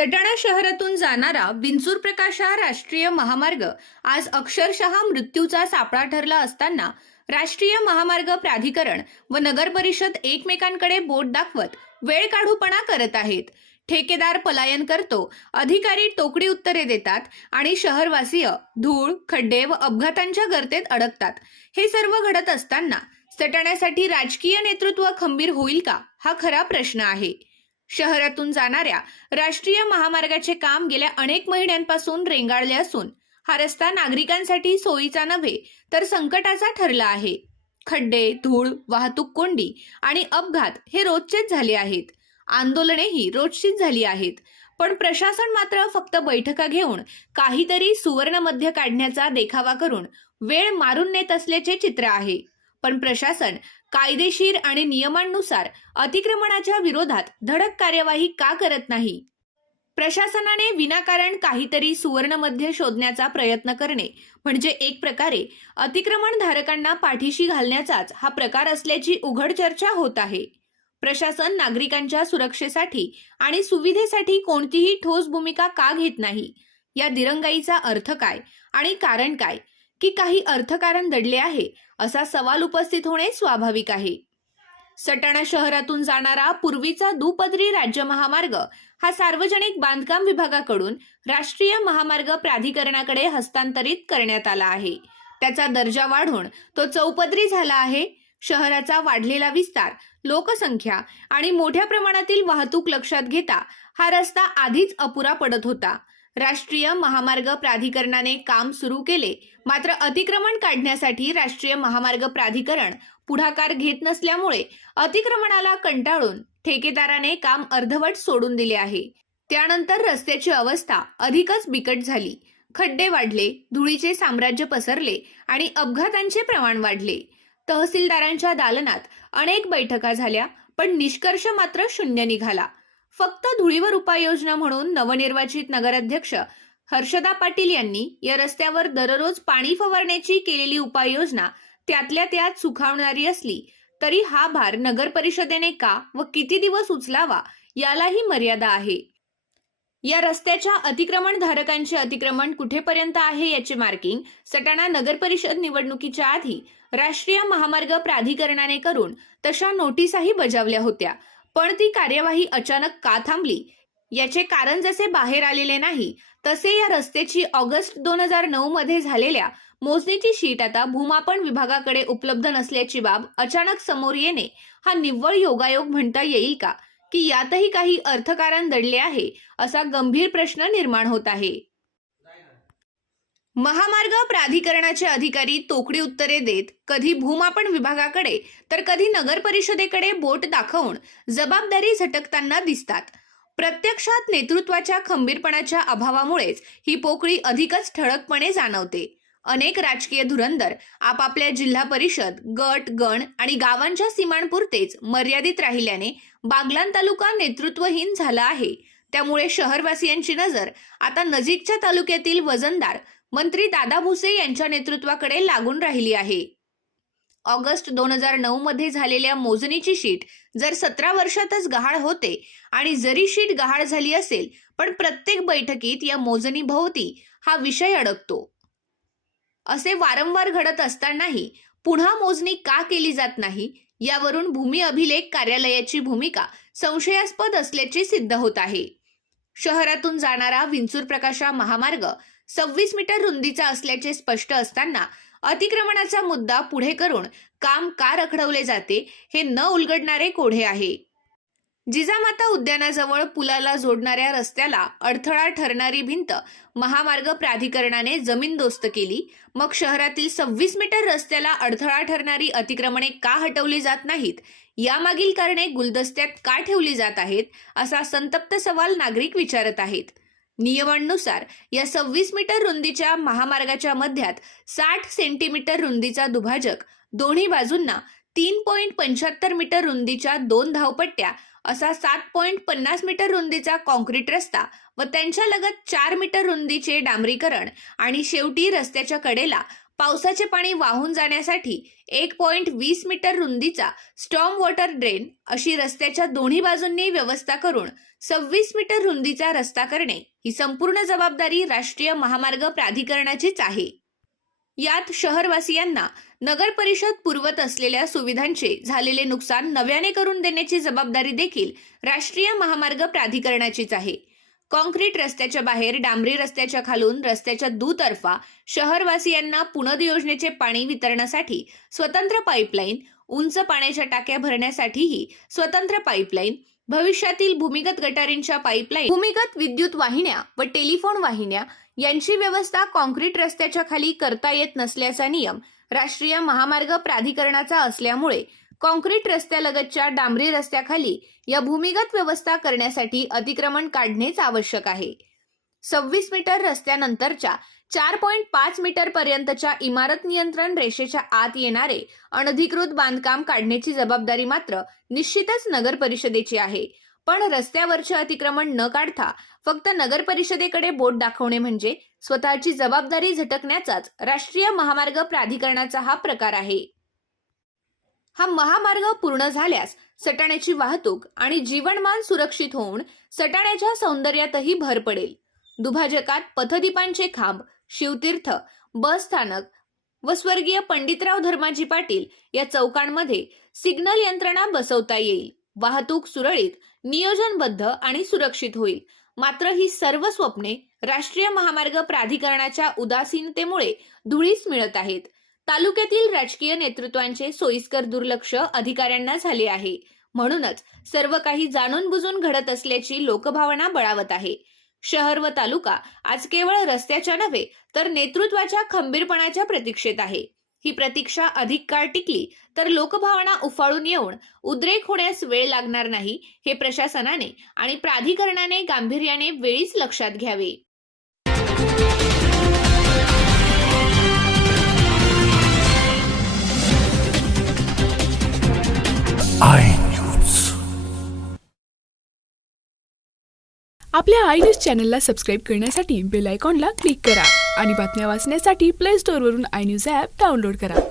सटाणा शहरातून जाणारा विंचूर प्रकाशा राष्ट्रीय महामार्ग आज अक्षरशः मृत्यूचा सापळा ठरला असताना राष्ट्रीय महामार्ग प्राधिकरण व नगर परिषद एकमेकांकडे बोट दाखवत वेळ काढूपणा करत आहेत। ठेकेदार पलायन करतो, अधिकारी टोकडी उत्तरे देतात आणि शहरवासीय धूळ, खड्डे व अपघातांच्या गर्तेत अडकतात। हे सर्व घडत असताना सटाण्यासाठी राजकीय नेतृत्व खंबीर होईल का, हा खरा प्रश्न आहे। शहरातून जाणाऱ्या राष्ट्रीय महामार्गाचे काम गेल्या अनेक महिन्यांपासून रेंगाळले असून हा रस्ता नागरिकांसाठी सोयीचा नव्हे तर संकटाचा ठरला आहे। खड्डे, धूळ, वाहतूक कोंडी आणि अपघात हे रोजचेच झाले आहेत। आंदोलनेही रोजचीच झाली आहेत। पण प्रशासन मात्र फक्त बैठका घेऊन काहीतरी सुवर्ण मध्य काढण्याचा देखावा करून वेळ मारून नेत असल्याचे चित्र आहे। पण प्रशासन कायदेशीर आणि नियमांनुसार अतिक्रमणाच्या विरोधात धडक कार्यवाही का करत नाही? प्रशासनाने विनाकारण काहीतरी सुवर्ण मध्य शोधण्याचा प्रयत्न करणे म्हणजे एक प्रकारे अतिक्रमण धारकांना पाठीशी घालण्याचाच हा प्रकार असल्याची उघड चर्चा होत आहे। प्रशासन नागरिकांच्या सुरक्षेसाठी आणि सुविधेसाठी कोणतीही ठोस भूमिका का घेत नाही? या दिरंगाईचा अर्थ काय आणि कारण काय? की काही अर्थकारण दडले आहे असा सवाल उपस्थित होणे स्वाभाविक आहे। सटाणा शहरातून जाणारा पूर्वीचा दुपदरी राज्य महामार्ग हा सार्वजनिक बांधकाम विभागाकडून राष्ट्रीय महामार्ग प्राधिकरणाकडे हस्तांतरित करण्यात आला आहे। त्याचा दर्जा वाढून तो चौपदरी झाला आहे। शहराचा वाढलेला विस्तार, लोकसंख्या आणि मोठ्या प्रमाणातील वाहतूक लक्षात घेता हा रस्ता आधीच अपुरा पडत होता। राष्ट्रीय महामार्ग प्राधिकरणाने काम सुरू केले, मात्र अतिक्रमण काढण्यासाठी राष्ट्रीय महामार्ग प्राधिकरण पुढाकार घेत नसल्यामुळे अतिक्रमणाला कंटाळून ठेकेदाराने काम अर्धवट सोडून दिले आहे। त्यानंतर रस्त्याची अवस्था अधिकच बिकट झाली। खड्डे वाढले, धुळीचे साम्राज्य पसरले आणि अपघातांचे प्रमाण वाढले। तहसीलदारांच्या दालनात अनेक बैठका झाल्या, पण निष्कर्ष मात्र शून्य निघाला। फक्त धुळीवर उपाययोजना म्हणून नवनिर्वाचित नगराध्यक्ष हर्षदा पाटील यांनी या रस्त्यावर दररोज पाणी फवारण्याची केलेली उपाययोजना त्यातल्या त्यात सुखावणारी असली तरी हा भार नगर परिषदेने का व किती दिवस उचलावा यालाही मर्यादा आहे। या रस्त्याच्या अतिक्रमण धारकांचे अतिक्रमण कुठेपर्यंत आहे याचे मार्किंग सटाणा नगर परिषद निवडणुकीच्या आधी राष्ट्रीय महामार्ग प्राधिकरणाने करून तशा नोटीसही बजावल्या होत्या, पण ती कार्यवाही अचानक का थांबली याचे कारण जसे बाहेर आलेले नाही, तसे या रस्त्याची ऑगस्ट 2009 मध्ये झालेल्या मोजणीची शीट आता भूमापन विभागाकडे उपलब्ध नसल्याची बाब अचानक समोर येणे हा निव्वळ योगायोग म्हणता येईल का, की यातही काही अर्थकारण दडले आहे असा गंभीर प्रश्न निर्माण होत आहे। महामार्ग प्राधिकरणाचे अधिकारी तोकडी उत्तरे देत कधी भूमापन विभागाकडे तर कधी नगर परिषदेकडे बोट दाखवून जबाबदारी झटकताना दिसतात। प्रत्यक्षात नेतृत्वाच्या खंबीरपणाच्या अभावामुळेच ही पोकळी अधिकच ठळकपणे जाणवते। अनेक राजकीय धुरंधर आपापल्या जिल्हा परिषद, गट, गण आणि गावांच्या सीमांपुरतेच मर्यादित राहिल्याने बागलाण तालुका नेतृत्वहीन झाला आहे। त्यामुळे शहरवासियांची नजर आता नजीकच्या तालुक्यातील वजनदार मंत्री दादा भुसे यांच्या नेतृत्वाकडे लागून राहिली आहे। ऑगस्ट 2009 मध्ये झालेल्या मोजणीची शीट जर 17 वर्षातच गहाळ होते आणि जरी शीट गहाळ झाली असेल पण प्रत्येक बैठकीत या मोजणी भोवती हा विषय अडकतो। असे वारंवार घडत असतानाही पुन्हा मोजणी का केली जात नाही यावरून भूमी अभिलेख कार्यालयाची भूमिका संशयास्पद असल्याचे सिद्ध होत आहे। शहरातून जाणारा विंचूर प्रकाशा महामार्ग 26 मीटर रुंदीचा असल्याचे स्पष्ट असताना अतिक्रमणाचा मुद्दा पुढे करून काम का रखडवले जाते हे न उलगडणारे कोढे आहे। जिजामाता उद्यानाजवळ पुलाला जोडणाऱ्या रस्त्याला अडथळा ठरणारी भिंत महामार्ग प्राधिकरणाने जमीनदोस्त केली, मग शहरातील 26 मीटर रस्त्याला अडथळा ठरणारी अतिक्रमणे का हटवली जात नाहीत, यामागील कारणे गुलदस्त्यात का ठेवली जात आहेत असा संतप्त सवाल नागरिक विचारत आहेत। नियमांनुसार या 26 मीटर रुंदीच्या महामार्गाच्या मध्यात 60 सेंटीमीटर रुंदीचा दुभाजक, दोन्ही बाजूंना 3.75 मीटर रुंदीच्या 2 धावपट्ट्या असा 7.50 मीटर रुंदीचा कॉन्क्रीट रस्ता व त्यांच्या लगत 4 मीटर रुंदीचे डांबरीकरण आणि शेवटी रस्त्याच्या कडेला पावसाचे पाणी वाहून जाण्यासाठी 1.20 मीटर रुंदीचा स्टॉर्म वॉटर ड्रेन अशी रस्त्याच्या दोन्ही बाजूंनी व्यवस्था करून 26 मीटर रुंदीचा रस्ता करणे ही संपूर्ण जबाबदारी राष्ट्रीय महामार्ग प्राधिकरणाचीच आहे. यात शहरवासियांना नगर परिषद पुरवत असलेल्या सुविधांचे झालेले नुकसान नव्याने करून देण्याची जबाबदारी देखील राष्ट्रीय महामार्ग प्राधिकरणाचीच आहे. कॉन्क्रीट रस्त्याच्या बाहेर डांबरी रस्त्याच्या खालून रस्त्याच्या दुतर्फा शहरवासियांना पुनर्द योजनेचे पाणी वितरणासाठी स्वतंत्र पाईपलाईन, उंच पाण्याच्या टाक्या भरण्यासाठीही स्वतंत्र पाईपलाईन, भविष्यातील भूमिगत गटारींच्या पाईपलाईन, भूमिगत विद्युत वाहिन्या व टेलिफोन वाहिन्या यांची व्यवस्था कॉन्क्रीट रस्त्याच्या खाली करता येत नसल्याचा नियम राष्ट्रीय महामार्ग प्राधिकरणाचा असल्यामुळे कॉन्क्रीट रस्त्यालगतच्या डांबरी रस्त्याखाली या भूमिगत व्यवस्था करण्यासाठी अतिक्रमण काढणेच आवश्यक आहे. 26 मीटर रस्त्यानंतरच्या 4.5 मीटर पर्यंतच्या इमारत नियंत्रण रेषेच्या आत येणारे अनधिकृत बांधकाम काढण्याची जबाबदारी मात्र निश्चितच नगर परिषदेची आहे. पण रस्त्यावरचे अतिक्रमण न काढता फक्त नगर परिषदेकडे बोट दाखवणे म्हणजे स्वतःची जबाबदारी झटकण्याचाच राष्ट्रीय महामार्ग प्राधिकरणाचा हा प्रकार आहे. हा महामार्ग पूर्ण झाल्यास सटाण्याची वाहतूक आणि जीवनमान सुरक्षित होऊन सटाण्याच्या सौंदर्यातही भर पडेल. दुभाजकात पथदीपांचे खांब, शिवतीर्थ, बस स्थानक व स्वर्गीय पंडितराव धर्माजी पाटील या चौकांमध्ये सिग्नल यंत्रणा बसवता येईल. वाहतूक सुरळीत, नियोजनबद्ध आणि सुरक्षित होईल. मात्र ही सर्व स्वप्ने राष्ट्रीय महामार्ग प्राधिकरणाच्या उदासीनतेमुळे धुळीस मिळत आहेत. तालुक्यातील राजकीय नेतृत्वांचे सोयीस्कर दुर्लक्ष अधिकाऱ्यांना झाले आहे. म्हणूनच सर्व काही जाणून बुजून घडत असल्याची लोकभावना बळावत आहे. शहर व तालुका आज केवळ रस्त्याच्या नव्हे तर नेतृत्वाच्या खंबीरपणाच्या प्रतीक्षेत आहे. ही प्रतीक्षा अधिक काळ टिकली तर लोकभावना उफाळून येऊन उद्रेक होण्यास वेळ लागणार नाही, हे प्रशासनाने आणि प्राधिकरणाने गांभीर्याने वेळीच लक्षात घ्यावे. आपल्या आय न्यूज चॅनलला सबस्क्राईब करण्यासाठी बेल आयकॉनला क्लिक करा आणि बातम्या वाचण्यासाठी प्ले स्टोअरवरून आय न्यूज ॲप डाउनलोड करा.